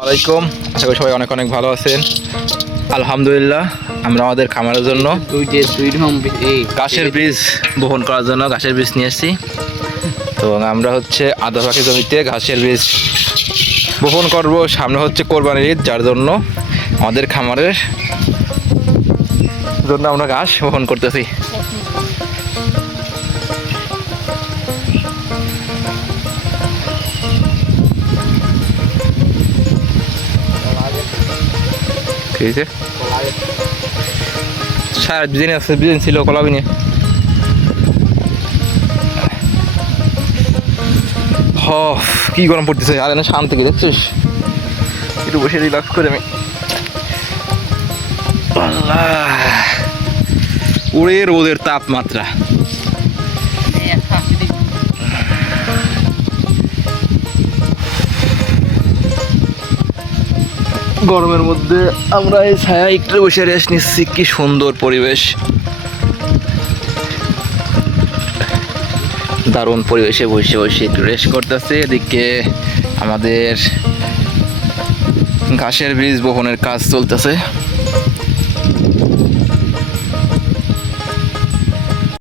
ওয়ালাইকুম, আশা করি সবাই অনেক অনেক ভালো আছেন। আলহামদুলিল্লাহ, আমরা আমাদের খামারের জন্য ঘাসের বীজ বপন করার জন্য ঘাসের বীজ নিয়ে এসেছি। তো আমরা হচ্ছে আধা পাখি জমিতে ঘাসের বীজ বপন করব। সামনে হচ্ছে কোরবানির ঈদ, যার জন্য আমাদের খামারের জন্য আমরা ঘাস বপন করতেছি। ঠিক আছে, সারা বিজনেস আছে, বিজনেস ছিল কলা বিনে। কি গরম পড়তেছে, আর এনে শান্তি কি দেখছিস? একটু বসে রিল্যাক্স করে আমি উড়ে রোদের তাপমাত্রা। গরমের মধ্যে আমরা এই ছায়া একটু বসে রেস্ট নিচ্ছি। কি সুন্দর পরিবেশ, দারুণ পরিবেশে বসে বসে একটু রেস্ট করতেছে। এদিকে আমাদের ঘাসের বীজ বপনের কাজ চলতেছে।